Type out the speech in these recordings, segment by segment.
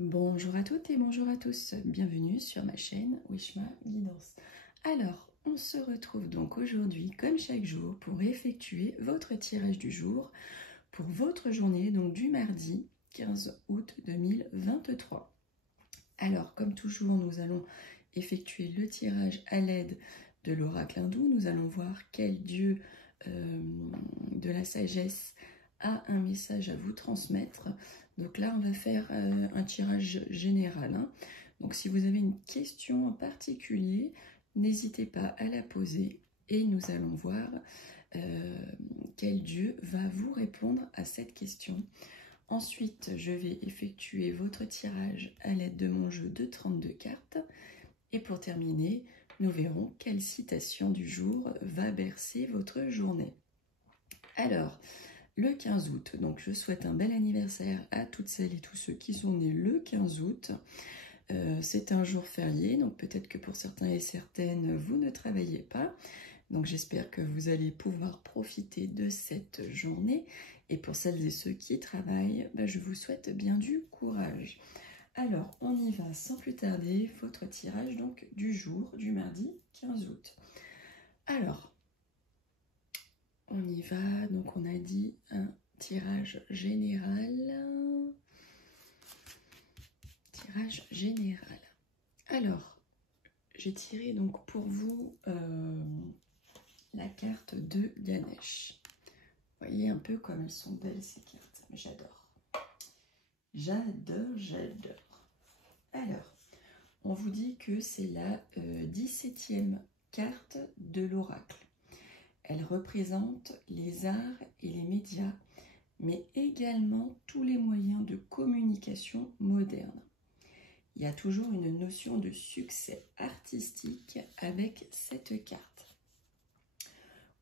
Bonjour à toutes et bonjour à tous, bienvenue sur ma chaîne Wishma Guidance. Alors, on se retrouve donc aujourd'hui, comme chaque jour, pour effectuer votre tirage du jour pour votre journée, donc du mardi 15 août 2023. Alors, comme toujours, nous allons effectuer le tirage à l'aide de l'oracle hindou. Nous allons voir quel dieu de la sagesse a un message à vous transmettre. Donc là, on va faire un tirage général. Donc si vous avez une question en particulier, n'hésitez pas à la poser et nous allons voir quel dieu va vous répondre à cette question. Ensuite, je vais effectuer votre tirage à l'aide de mon jeu de 32 cartes. Et pour terminer, nous verrons quelle citation du jour va bercer votre journée. Alors, le 15 août, donc je souhaite un bel anniversaire à toutes celles et tous ceux qui sont nés le 15 août. C'est un jour férié, donc peut-être que pour certains et certaines, vous ne travaillez pas. Donc j'espère que vous allez pouvoir profiter de cette journée. Et pour celles et ceux qui travaillent, je vous souhaite bien du courage. Alors, on y va sans plus tarder, votre tirage donc du jour, du mardi 15 août. Alors, on y va, donc on a dit un tirage général. Tirage général. Alors, j'ai tiré donc pour vous la carte de Ganesh. Vous voyez un peu comme elles sont belles ces cartes, mais j'adore. J'adore. Alors, on vous dit que c'est la 17e carte de l'oracle. Elle représente les arts et les médias, mais également tous les moyens de communication modernes. Il y a toujours une notion de succès artistique avec cette carte.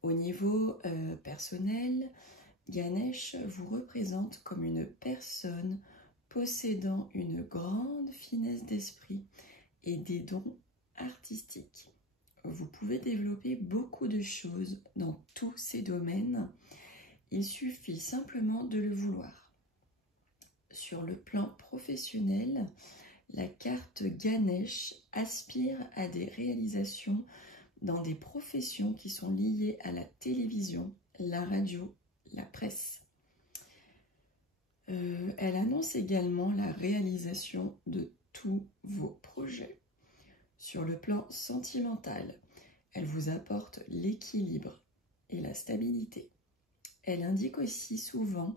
Au niveau personnel, Ganesh vous représente comme une personne possédant une grande finesse d'esprit et des dons artistiques. Vous pouvez développer beaucoup de choses dans tous ces domaines. Il suffit simplement de le vouloir. Sur le plan professionnel, la carte Ganesh aspire à des réalisations dans des professions qui sont liées à la télévision, la radio, la presse. Elle annonce également la réalisation de tous vos projets. Sur le plan sentimental, elle vous apporte l'équilibre et la stabilité. Elle indique aussi souvent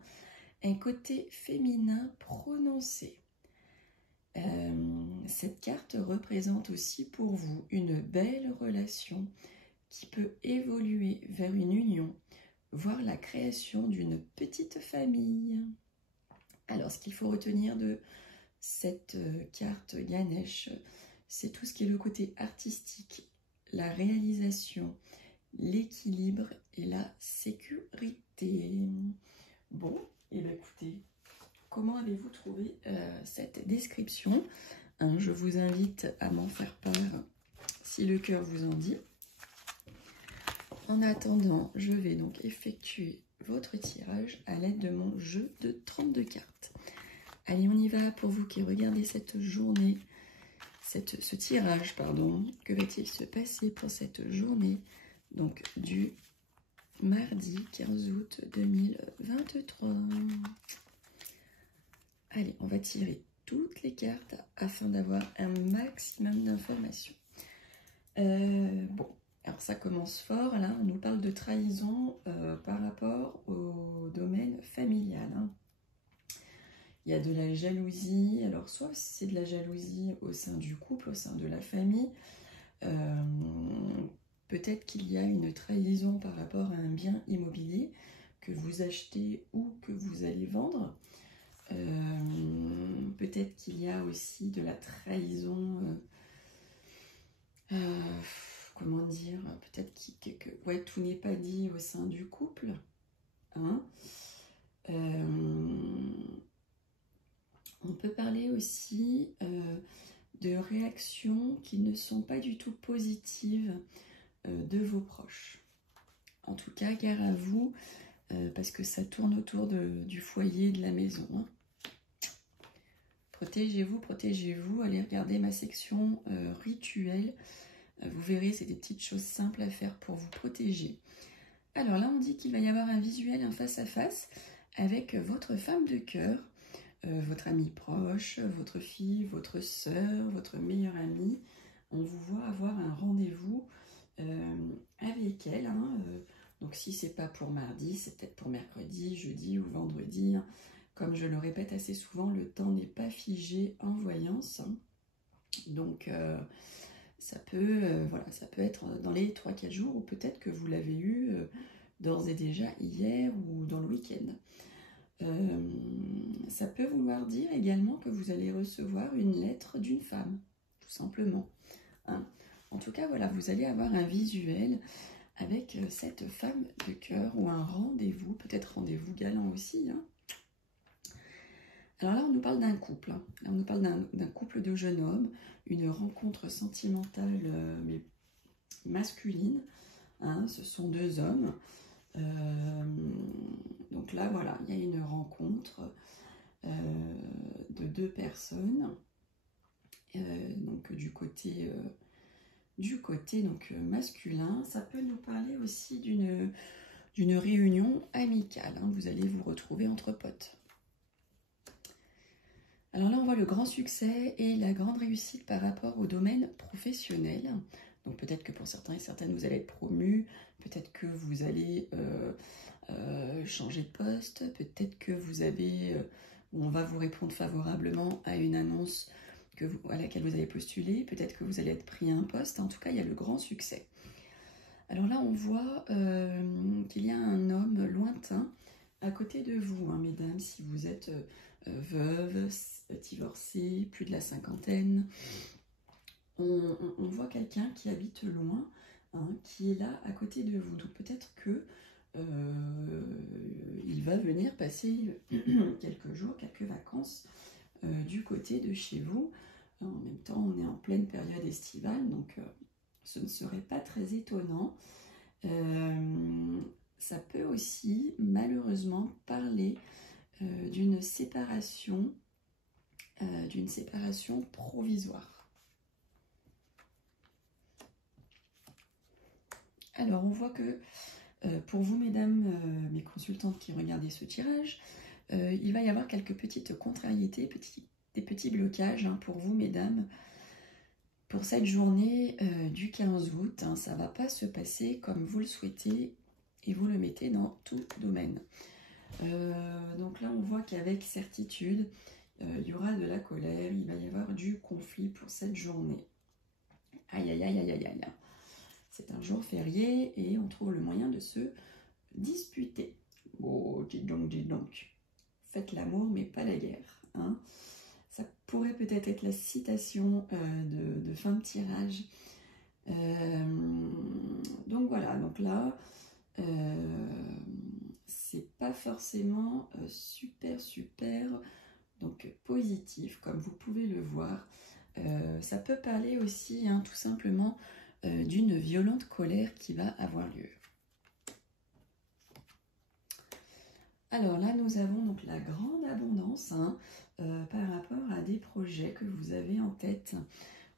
un côté féminin prononcé. Cette carte représente aussi pour vous une belle relation qui peut évoluer vers une union, voire la création d'une petite famille. Alors, ce qu'il faut retenir de cette carte Ganesh, c'est tout ce qui est le côté artistique, la réalisation, l'équilibre et la sécurité. Bon, et bien écoutez, comment avez-vous trouvé cette description? Je vous invite à m'en faire part si le cœur vous en dit. En attendant, je vais donc effectuer votre tirage à l'aide de mon jeu de 32 cartes. Allez, on y va pour vous qui regardez cette journée, ce tirage, pardon. Que va-t-il se passer pour cette journée, donc du mardi 15 août 2023. Allez, on va tirer toutes les cartes afin d'avoir un maximum d'informations. Bon, alors ça commence fort, là, on nous parle de trahison par rapport au domaine familial. Il y a de la jalousie, alors soit c'est de la jalousie au sein du couple, au sein de la famille, peut-être qu'il y a une trahison par rapport à un bien immobilier que vous achetez ou que vous allez vendre. Peut-être qu'il y a aussi de la trahison, comment dire, peut-être que ouais, tout n'est pas dit au sein du couple. On peut parler aussi de réactions qui ne sont pas du tout positives de vos proches. En tout cas, gare à vous, parce que ça tourne autour du foyer, de la maison. Protégez-vous, protégez-vous. Allez regarder ma section rituel. Vous verrez, c'est des petites choses simples à faire pour vous protéger. Alors là, on dit qu'il va y avoir un visuel, un face-à-face avec votre femme de cœur, votre amie proche, votre fille, votre sœur, votre meilleure amie. On vous voit avoir un rendez-vous avec elle. Hein. Donc si c'est pas pour mardi, c'est peut-être pour mercredi, jeudi ou vendredi. Hein. Comme je le répète assez souvent, le temps n'est pas figé en voyance. Hein. Donc ça peut être dans les 3-4 jours, ou peut-être que vous l'avez eu d'ores et déjà hier ou dans le week-end. Ça peut vouloir dire également que vous allez recevoir une lettre d'une femme, tout simplement. Hein. En tout cas, voilà, vous allez avoir un visuel avec cette femme de cœur ou un rendez-vous, peut-être rendez-vous galant aussi. Hein. Alors là, on nous parle d'un couple. Hein. Là, on nous parle d'un couple de jeunes hommes, une rencontre sentimentale mais masculine. Hein. Ce sont 2 hommes. Donc là, voilà, il y a une rencontre de 2 personnes. Donc du côté donc, masculin, ça peut nous parler aussi d'une réunion amicale. Hein. Vous allez vous retrouver entre potes. Alors là, on voit le grand succès et la grande réussite par rapport au domaine professionnel. Donc peut-être que pour certains et certaines, vous allez être promus, peut-être que vous allez changer de poste, peut-être que on va vous répondre favorablement à une annonce à laquelle vous avez postulé, peut-être que vous allez être pris à un poste. En tout cas, il y a le grand succès. Alors là, on voit qu'il y a un homme lointain à côté de vous, hein, mesdames, si vous êtes veuve, divorcée, plus de la cinquantaine. On voit quelqu'un qui habite loin, hein, qui est là à côté de vous. Donc peut-être que il va venir passer quelques jours, quelques vacances du côté de chez vous. En même temps, on est en pleine période estivale, donc ce ne serait pas très étonnant. Ça peut aussi, malheureusement, parler d'une séparation provisoire. Alors, on voit que pour vous, mesdames, mes consultantes qui regardez ce tirage, il va y avoir quelques petites contrariétés, des petits blocages hein, pour vous, mesdames. Pour cette journée du 15 août, hein, ça ne va pas se passer comme vous le souhaitez et vous le mettez dans tout domaine. Donc là, on voit qu'avec certitude, il y aura de la colère, il va y avoir du conflit pour cette journée. Aïe, aïe, aïe, aïe, aïe, aïe. C'est un jour férié et on trouve le moyen de se disputer. Oh, dis donc. Faites l'amour, mais pas la guerre. Hein. Ça pourrait peut-être être la citation de fin de tirage. Donc voilà, donc là, c'est pas forcément super donc positif, comme vous pouvez le voir. Ça peut parler aussi, hein, tout simplement, d'une violente colère qui va avoir lieu. Alors là, nous avons donc la grande abondance hein, par rapport à des projets que vous avez en tête,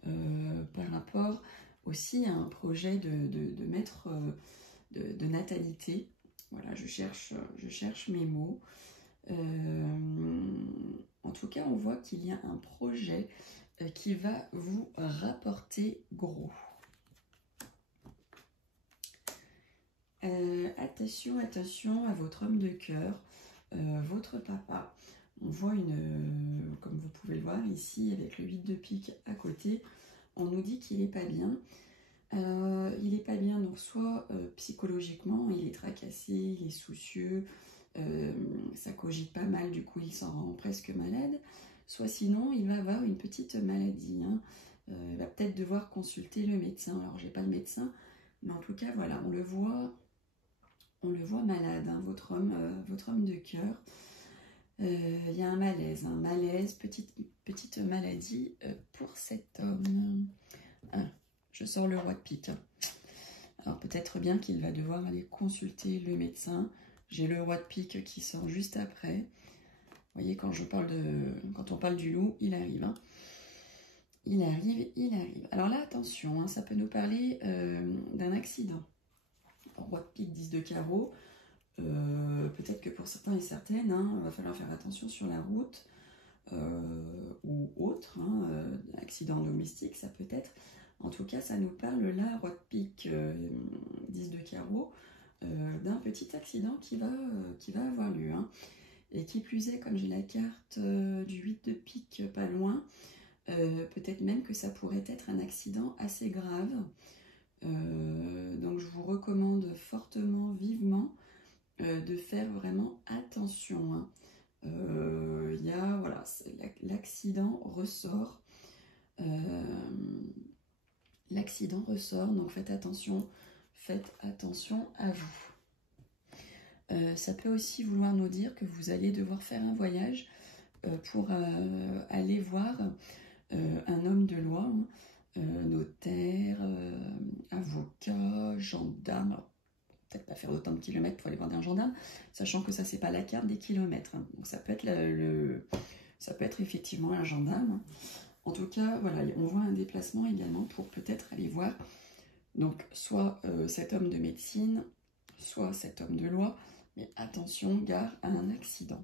par rapport aussi à un projet de maître de natalité. Voilà, je cherche mes mots. En tout cas, on voit qu'il y a un projet qui va vous rapporter gros. Attention à votre homme de cœur, votre papa. On voit comme vous pouvez le voir ici avec le 8 de pique à côté, on nous dit qu'il n'est pas bien. Il n'est pas bien, donc soit psychologiquement, il est tracassé, il est soucieux, ça cogite pas mal, du coup il s'en rend presque malade, soit sinon il va avoir une petite maladie. Hein. Il va peut-être devoir consulter le médecin. Alors j'ai pas le médecin, mais en tout cas voilà, on le voit malade, hein, votre homme de cœur. Il y a un malaise, petite maladie pour cet homme. Je sors le roi de pique. Hein. Alors peut-être bien qu'il va devoir aller consulter le médecin. J'ai le roi de pique qui sort juste après. Vous voyez, quand on parle du loup, il arrive. Hein. Il arrive, il arrive. Alors là, attention, hein, ça peut nous parler d'un accident. Roi de pique, 10 de carreau. Peut-être que pour certains et certaines, hein, il va falloir faire attention sur la route ou autre. Hein, accident domestique, ça peut être. En tout cas, ça nous parle là, roi de pique, 10 de carreau, d'un petit accident qui va avoir lieu. Hein. Et qui plus est, comme j'ai la carte du 8 de pique pas loin, peut-être même que ça pourrait être un accident assez grave. Donc je vous recommande fortement, vivement, de faire vraiment attention. Hein. Voilà, l'accident ressort. L'accident ressort, donc faites attention à vous. Ça peut aussi vouloir nous dire que vous allez devoir faire un voyage pour aller voir un homme de loi, notaire, avocat, gendarme. Alors, peut-être pas faire autant de kilomètres pour aller voir un gendarme, sachant que ça, c'est pas la carte des kilomètres. Hein. Donc ça peut être ça peut être effectivement un gendarme. En tout cas, voilà, on voit un déplacement également pour peut-être aller voir donc soit cet homme de médecine, soit cet homme de loi, mais attention, gare à un accident.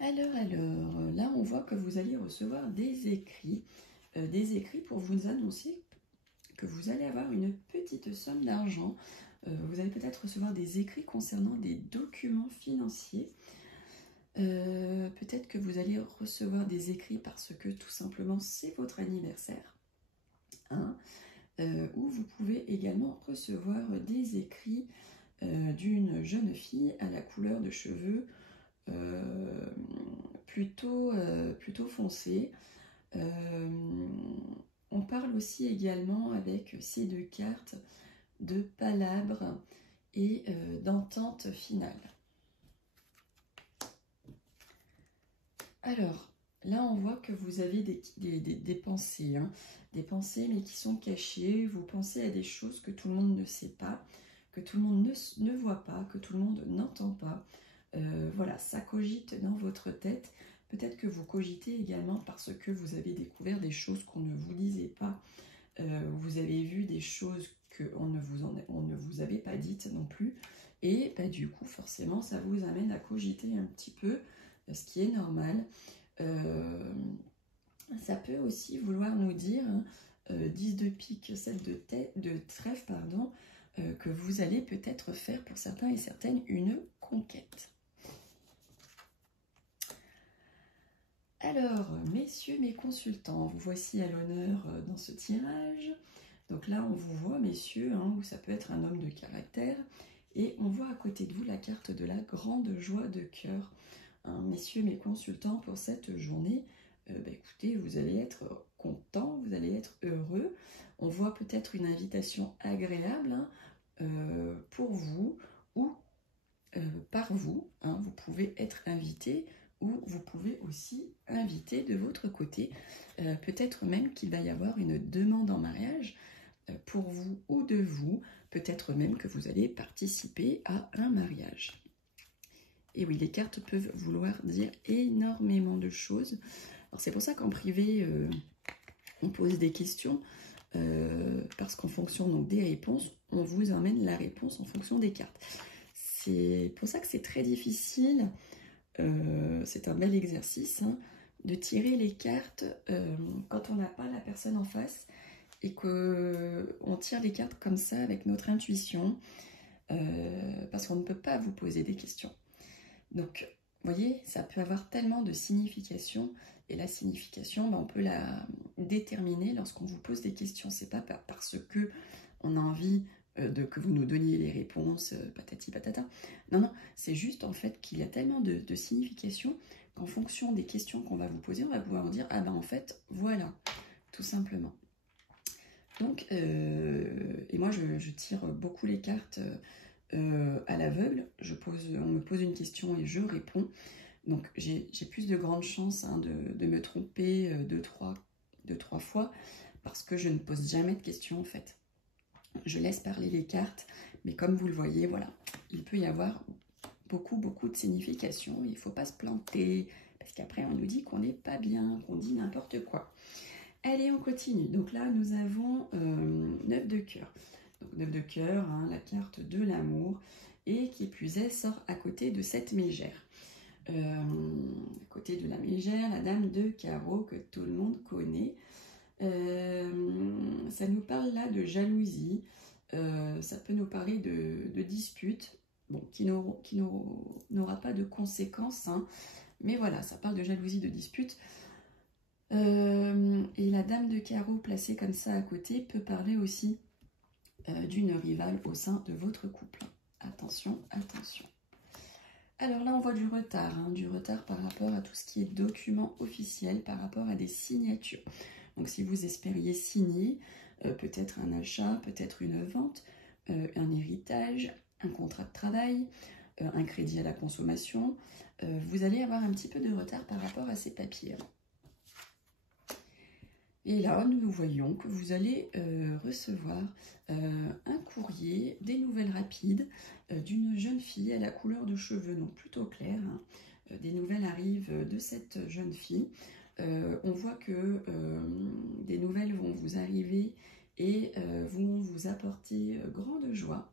Alors, là, on voit que vous allez recevoir des écrits pour vous annoncer que vous allez avoir une petite somme d'argent. Vous allez peut-être recevoir des écrits concernant des documents financiers. Peut-être que vous allez recevoir des écrits parce que tout simplement c'est votre anniversaire. Hein, ou vous pouvez également recevoir des écrits d'une jeune fille à la couleur de cheveux plutôt foncé. On parle aussi également avec ces deux cartes de palabre et d'entente finale. Alors, là on voit que vous avez des pensées, hein, des pensées mais qui sont cachées. Vous pensez à des choses que tout le monde ne sait pas, que tout le monde ne voit pas, que tout le monde n'entend pas. Voilà, ça cogite dans votre tête. Peut-être que vous cogitez également parce que vous avez découvert des choses qu'on ne vous disait pas. Vous avez vu des choses qu'on ne vous avait pas dites non plus. Et bah, du coup, forcément, ça vous amène à cogiter un petit peu, ce qui est normal. Ça peut aussi vouloir nous dire, 10 de pique, 7 de trèfle, pardon, que vous allez peut-être faire pour certains et certaines une conquête. Alors, messieurs mes consultants, vous voici à l'honneur dans ce tirage. Donc là, on vous voit, messieurs, hein, où ça peut être un homme de caractère. Et on voit à côté de vous la carte de la grande joie de cœur. Hein, messieurs mes consultants, pour cette journée, écoutez, vous allez être contents, vous allez être heureux. On voit peut-être une invitation agréable hein, pour vous ou par vous. Hein, vous pouvez être invité ou vous pouvez aussi inviter de votre côté. Peut-être même qu'il va y avoir une demande en mariage pour vous ou de vous. Peut-être même que vous allez participer à un mariage. Et oui, les cartes peuvent vouloir dire énormément de choses. Alors c'est pour ça qu'en privé, on pose des questions, parce qu'en fonction donc, des réponses, on vous emmène la réponse en fonction des cartes. C'est pour ça que c'est très difficile, c'est un bel exercice, hein, de tirer les cartes quand on n'a pas la personne en face et qu'on tire les cartes comme ça avec notre intuition, parce qu'on ne peut pas vous poser des questions. Donc, vous voyez, ça peut avoir tellement de signification, et la signification, on peut la déterminer lorsqu'on vous pose des questions. C'est pas parce que on a envie que vous nous donniez les réponses, patati patata. Non, non, c'est juste en fait qu'il y a tellement de signification qu'en fonction des questions qu'on va vous poser, on va pouvoir vous dire, ah ben en fait, voilà, tout simplement. Donc, et moi je tire beaucoup les cartes à l'aveugle, on me pose une question et je réponds. Donc j'ai plus de grandes chances hein, de me tromper deux, trois fois parce que je ne pose jamais de questions en fait. Je laisse parler les cartes, mais comme vous le voyez, voilà, il peut y avoir beaucoup de significations. Il ne faut pas se planter, parce qu'après on nous dit qu'on n'est pas bien, qu'on dit n'importe quoi. Allez, on continue. Donc là, nous avons 9 de cœur. Donc 9 de cœur, hein, la carte de l'amour, et qui plus est, sort à côté de cette mégère. À côté de la mégère, la dame de carreau que tout le monde connaît. Ça nous parle là de jalousie, ça peut nous parler de disputes, bon, qui n'aura pas de conséquences, hein, mais voilà, ça parle de jalousie, de disputes. Et la dame de carreau placée comme ça à côté peut parler aussi d'une rivale au sein de votre couple. Attention, attention. Alors là, on voit du retard par rapport à tout ce qui est document officiel, par rapport à des signatures. Donc si vous espériez signer, peut-être un achat, peut-être une vente, un héritage, un contrat de travail, un crédit à la consommation, vous allez avoir un petit peu de retard par rapport à ces papiers. Et là, nous voyons que vous allez recevoir un courrier, des nouvelles rapides d'une jeune fille à la couleur de cheveux, donc plutôt clair. Hein. Des nouvelles arrivent de cette jeune fille. On voit que des nouvelles vont vous arriver et vont vous apporter grande joie.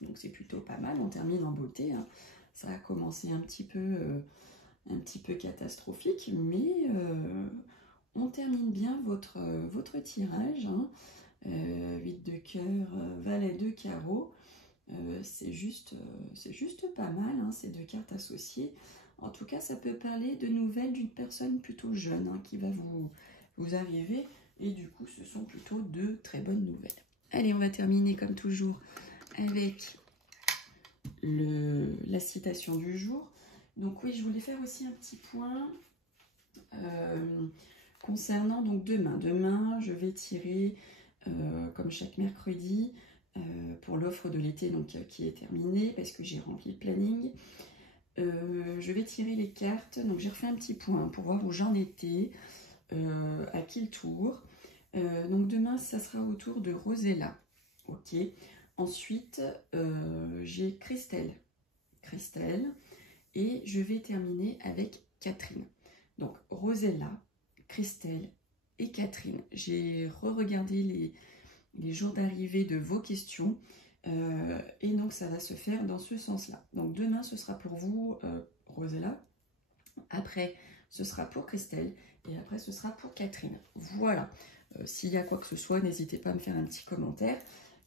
Donc c'est plutôt pas mal, on termine en beauté. Hein. Ça a commencé un petit peu catastrophique, mais on termine bien votre tirage. Hein. 8 de cœur, valet de carreau. C'est juste pas mal, hein, ces deux cartes associées. En tout cas, ça peut parler de nouvelles d'une personne plutôt jeune, hein, qui va vous arriver. Et du coup, ce sont plutôt de très bonnes nouvelles. Allez, on va terminer comme toujours avec la citation du jour. Donc oui, je voulais faire aussi un petit point concernant donc demain. Demain, je vais tirer, comme chaque mercredi, pour l'offre de l'été donc qui est terminée, parce que j'ai rempli le planning. Je vais tirer les cartes, donc j'ai refait un petit point pour voir où j'en étais, à qui le tour. Donc demain, ça sera au tour de Rosella. Ok. Ensuite, j'ai Christelle, et je vais terminer avec Catherine. Donc Rosella, Christelle et Catherine. J'ai re-regardé les jours d'arrivée de vos questions. Et donc ça va se faire dans ce sens-là. Donc demain ce sera pour vous, Rosella. Après ce sera pour Christelle. Et après ce sera pour Catherine. Voilà. S'il y a quoi que ce soit, n'hésitez pas à me faire un petit commentaire.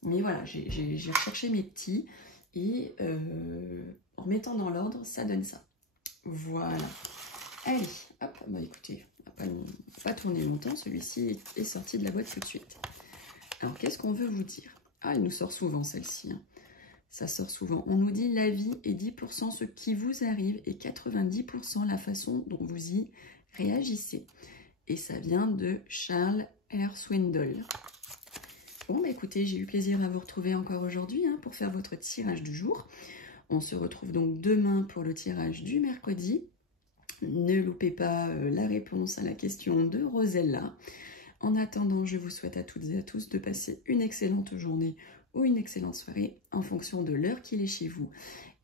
Mais voilà, j'ai recherché mes petits. Et en mettant dans l'ordre, ça donne ça. Voilà. Allez, hop, bah écoutez, on va pas tourner longtemps. Celui-ci est sorti de la boîte tout de suite. Alors, qu'est-ce qu'on veut vous dire? Ah, il nous sort souvent celle-ci. Hein. Ça sort souvent. On nous dit la vie est 10% ce qui vous arrive et 90% la façon dont vous y réagissez. Et ça vient de Charles R. Swindoll. Bon, bah écoutez, j'ai eu plaisir à vous retrouver encore aujourd'hui hein, pour faire votre tirage du jour. On se retrouve donc demain pour le tirage du mercredi. Ne loupez pas la réponse à la question de Rosella. En attendant, je vous souhaite à toutes et à tous de passer une excellente journée ou une excellente soirée en fonction de l'heure qu'il est chez vous.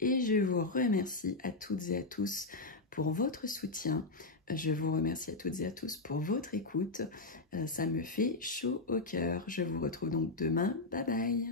Et je vous remercie à toutes et à tous pour votre soutien. Je vous remercie à toutes et à tous pour votre écoute. Ça me fait chaud au cœur. Je vous retrouve donc demain. Bye bye.